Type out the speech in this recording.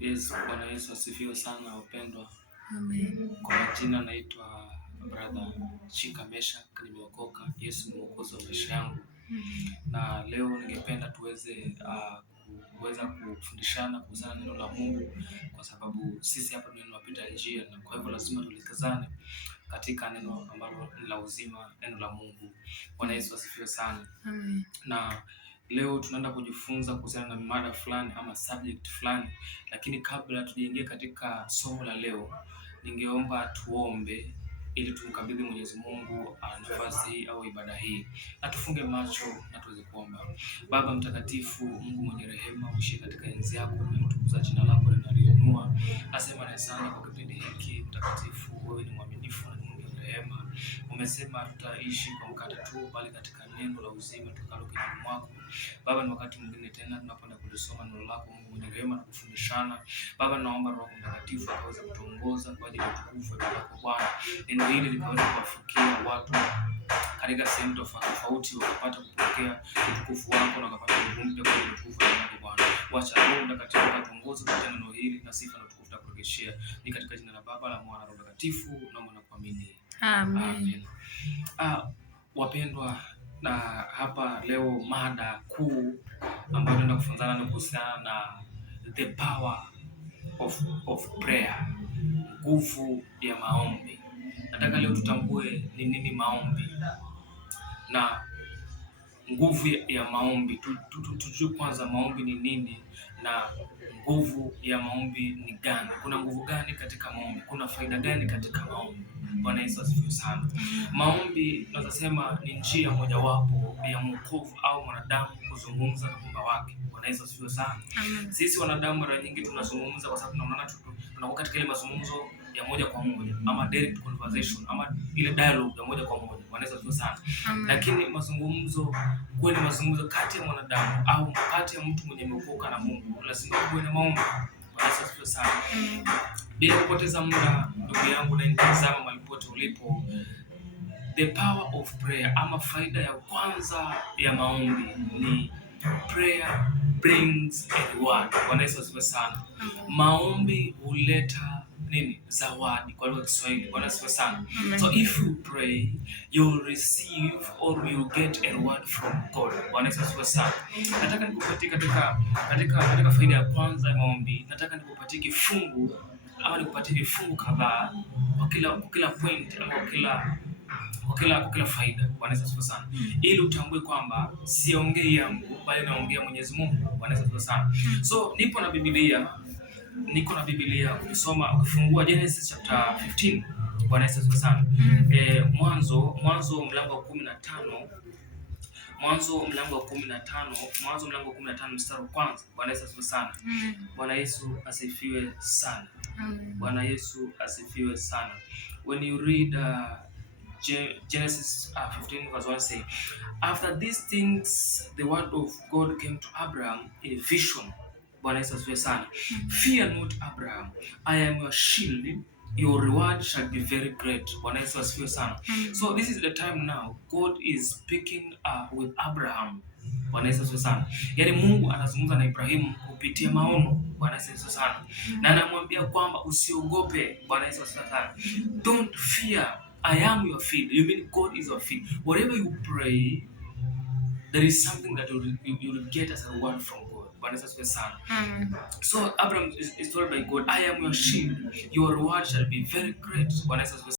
Yes, Bwana Yesu asifiwe sana wapendwa. Amen. Kwa majina naitwa Brother Chika Meshak, nimeokoka. Yesu ni mwokozi wa maisha yangu. Na leo ningependa tuweze kuweza kufundishana kuhusiana na neno la Mungu, kwa sababu sisi hapa duniani tunapita njia, na kwa hivyo lazima tulikazane katika neno ambalo ni la uzima, neno la Mungu. Bwana Yesu asifiwe sana. Amen. Na leo tunaenda kujifunza kuhusiana na mada fulani ama subject fulani, lakini kabla tujaingia katika somo la leo, ningeomba tuombe ili tumkabidhi Mwenyezi Mungu nafasi hii au ibada hii, na tufunge macho na tuweze kuomba. Baba mtakatifu, Mungu mwenye rehema, uishi katika enzi yako, unatukuza jina lako linaliinua. Nasema na sana kwa kipindi hiki mtakatifu, wewe ni mwaminifu na Mungu wa rehema. Umesema tutaishi kwa mkate tu, bali katika neno la uzima tukalo kinywani mwako. Baba, ni wakati mwingine tena tunapoenda kulisoma neno lako, Mungu mwenye rehema, na kufundishana. Baba, naomba Roho Mtakatifu akaweze kutuongoza kwa ajili ya utukufu wako Bwana. Neno hili likaweza kuwafikia watu katika sehemu tofauti, wakapata kupokea utukufu wako na wakapata kuvumbia kwa utukufu wako Bwana. Wacha Roho Mtakatifu akatuongoze kwa neno hili, na sifa na utukufu tukurejeshea. Ni katika jina la Baba, la Mwana na Roho Mtakatifu naomba na kuamini. Amen. Wapendwa, na hapa leo mada kuu ambayo tunaenda kufunzana ni kuhusiana na the power of prayer, nguvu ya maombi. Nataka leo tutambue ni nini maombi na nguvu ya maombi. Tujue kwanza maombi ni nini na nguvu ya maombi ni gani. Kuna nguvu gani katika maombi? Kuna faida gani katika maombi? Bwana Yesu asifiwe sana. Maombi naweza sema ni njia mojawapo ya mwokovu au mwanadamu kuzungumza na Mungu wake. Bwana Yesu asifiwe sana. Sisi wanadamu mara nyingi tunazungumza kwa sababu tunakuwa katika ile mazungumzo ya moja kwa moja ama direct conversation ama ile dialogue ya moja kwa moja. Bwana Yesu asifiwe sana. Lakini mazungumzo, kweli mazungumzo kati ya mwanadamu au kati ya mtu mwenye umeokoka na Mungu, lazima kuwe na maombi. Bwana Yesu asifiwe sana. Bila kupoteza muda, ndugu yangu na nitazama malipote ulipo, the power of prayer ama faida ya kwanza ya maombi ni prayer brings a reward. Bwana Yesu asifiwe sana. Maombi huleta nini? Zawadi kwa lugha ya Kiswahili. Bwana asifiwe sana. So if you pray, you will receive or you get a reward from God. Bwana Yesu asifiwe sana. Nataka nikupatie katika faida ya kwanza ya maombi, nataka nikupatie kifungu ama nikupatie vifungu kadhaa kwa kila point ama kwa kila faida. Bwana Yesu asifiwe sana. Ili utambue kwamba siongei yangu bali naongea Mwenyezi Mungu. Bwana Yesu asifiwe sana. So niko na Biblia ukifungua Genesis chapter 15. Bwana Yesu asifiwe sana. Mwanzo mlango wa 15. Mwanzo mlango wa 15 mstari wa kwanza. Bwana Yesu asifiwe sana. Bwana Yesu asifiwe sana. Bwana Yesu asifiwe sana. When you read Genesis 15 verse 1 say, after these things the word of God came to Abraham in a vision. Bwana Yesu asifiwe sana. Fear not, Abraham, I am your shield, your reward shall be very great. Bwana Yesu asifiwe sana. So this is the time now God is speaking with Abraham. Bwana Yesu asifiwe sana. Yaani Mungu anazungumza na Ibrahimu kupitia maono. Bwana Yesu asifiwe sana. Na anamwambia kwamba usiogope. Bwana Yesu asifiwe sana. Don't fear, I am your shield. You mean God is your shield. Whatever you pray, there is something that you will get as a reward from God. Bwana Yesu asifiwe sana. So Abraham is told by God, I am your shield, your reward shall be very great. Bwana Yesu asifiwe sana.